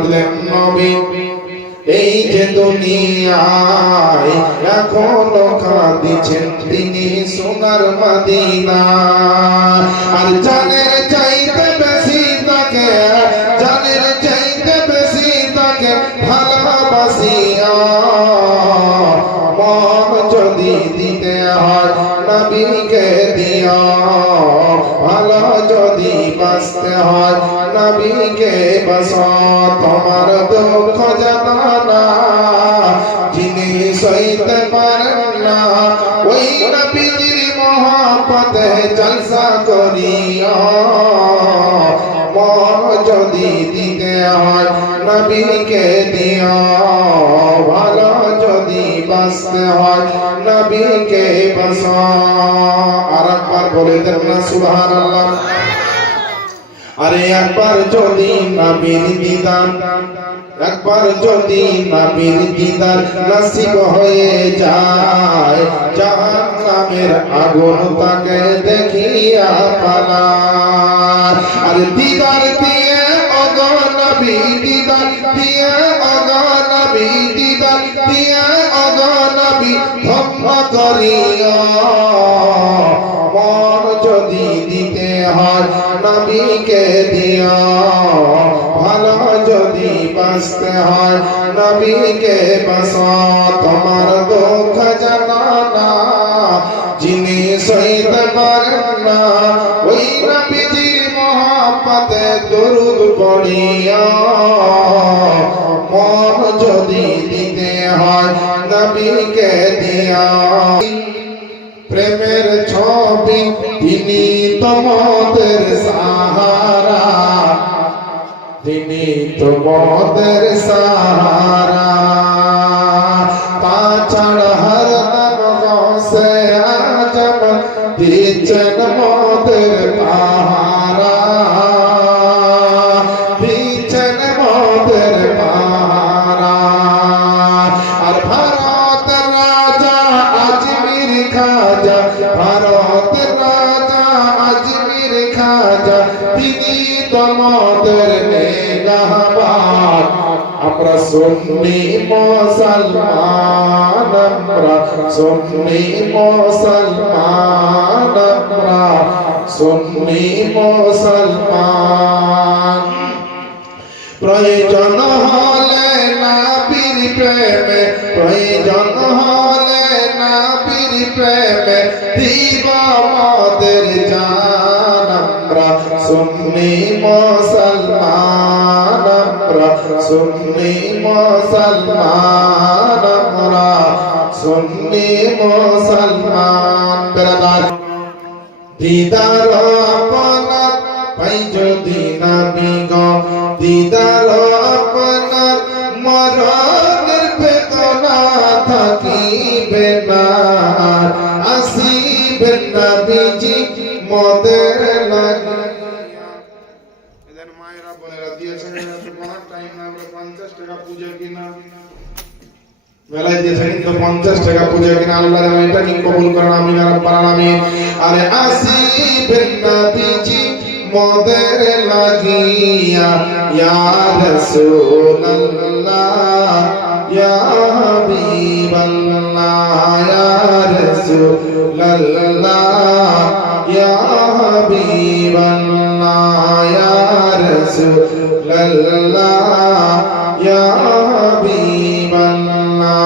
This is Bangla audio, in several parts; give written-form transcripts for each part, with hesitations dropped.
কাঁদলেন নবী এই যে দুনিয়ায় এখনো কাঁদিছেন তিনি সোনার মদিনা আর জানের চাইতে বেশি তাকে জানের চাইতে বেশি তাকে ভালোবাসিয়া মন যদি দিতে হয় নবীকে দিয়া ভালো যদি বাঁচতে হয় নবীকে বাসা তোমার দুঃখ জানা যিনি সইতে পারেন না ওই নবীর মহব্বতে জলসা করিয়া মন যদি দিতে হয় নবীকে দিয়া ভালো যদি বাঁচতে হয় নবীকে বাসা আর একবার বলে দেন না সুবহানাল্লাহ আরে একবার যদি নবীর দিদার একবার যদি নবীর দিদার নসিব হয়ে যায় জাহান্নামের আগুন তাকে দেখিয়া পালায় আর দিদার দিয়ে ওগো নবী দিদার দিয়ে ওগো নবী দিদার দিয়ে ওগো নবী ধন্য করিয়া মন যদি দিতে হয় নবীকে দিয়া ভালো যদি বাঁচতে হয় নবীকে বাসা তোমার দুঃখ জানা যিনি সইতে পারেন না ওই নবীজির মহব্বতে দরুদ পড়িয়া মন যদি দিতে হয় নবীকে দিয়া প্রেমের ছবি তিনি তোমাদের সাহারা তিনি তোমাদের সাহারা তাছাড়া হরদম গৌসে আজম দিচ্ছেন মোদের পাহারা দিচ্ছেন মোদের পাহারা আর ভারত রাজা আজমির খাজা ভারত রাজা আজমির খাজা তিনি তোমাদের নেগাহবান আমরা সুন্নি মুসলমান আমরা সুন্নি মুসলমান আমরা সুন্নি মুসলমান প্রয়োজন হলে নবীর প্রেমে প্রয়োজন হলে নবীর প্রেমে দিব আমাদের জান আমরা সুন্নি মুসলমান আমরা সুন্নি মুসলমান আমরা সুন্নি মুসলমান বেরাদার দিদার আপনার পাই যদি নবী গো দিদার আপনার মরণের বেদনা থাকিবে না আসিবেন নবীজি মোদের লাগিয়া এদের মায়েরা বোনেরা দিয়েছেন তোমার টাইম না আমরা 50 টাকা পূজা কিনা বেলায় দিয়েছেন তো 50 টাকা পূজা কিনা আল্লাহর এটা কি কবুল করেন আমিন আর রাব্বাল আলামিন আরে আসিবেন নবীজি মোদের লাগিয়া ইয়া রাসূলুল্লাহ ইয়া হাবিবাল্লাহ ইয়া রাসূলুল্লাহ ইয়া হাবিবাল্লাহ ইয়া রাসূলুল্লাহ ইয়া হাবিবাল্লাহ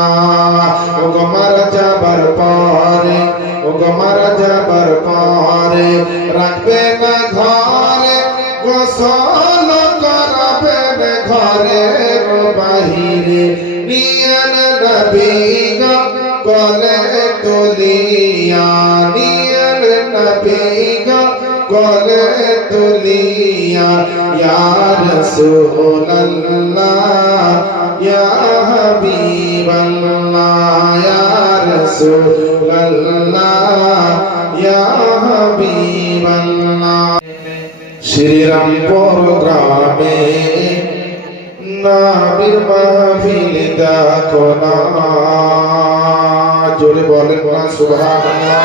ওগো মারা যাবার পরে ওগো মারা যাবার পরে রাখবে না ঘরে গোসল করাবেন ঘরে বাহিরে নিয়ন নবী গো কোলে তুলিয়া নিয়ন নবী গো কোলে তুলিয়া ইয়া রাসূলুল্লাহ ইয়া হাবিবাল্লাহ ইয়া রাসূলুল্লাহ ইয়া হাবিবাল্লাহ শ্রীরামপুর গ্রামে নবীর মাহফিল দেখো না জোরে বলেন না সুবহানাল্লাহ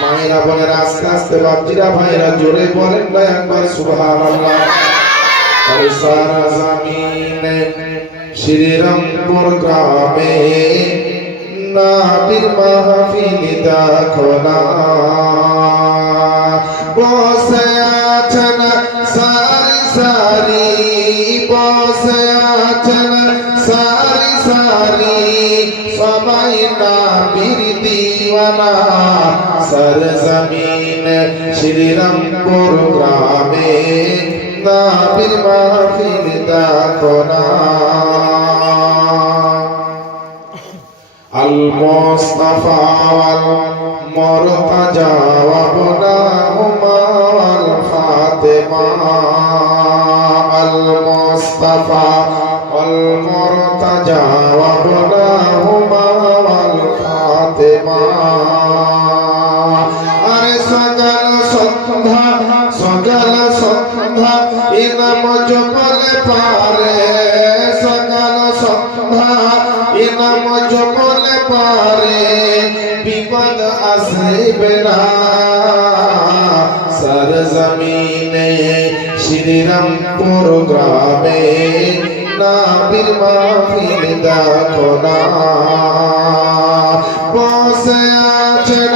মায়েরা বলেন আস্তে আস্তে বাপজিরা ভাইরা জোরে বলেন না একবার সুবহানাল্লাহ আর সারা জমিন শ্রীরামপুর গ্রামে নবীর মাহফিল দেখো না বসে আছেন সারি সারি বসে আছেন সারি সারি সবাই নবীর দিওয়ানা সরজমিন শ্রীরামপুর গ্রামে নবীর মাহফিল দেখো না আল মুস্তাফা ওয়াল মুরতাজা ওয়া বুনাহুমা ওয়াল ফাতেমা আল মুস্তাফা ওয়াল মুরতাজা ওয়া বুনাহুমা ওয়াল ফাতেমা আরে সকাল সন্ধ্যা ইনাম জপলে পারে সকাল সন্ধ্যা ইনাম জপলে পারে বিপদ আসবে না সরজমিনে শ্রীরামপুর গ্রামে নবীর মাহফিল দেখো না বসে আছেন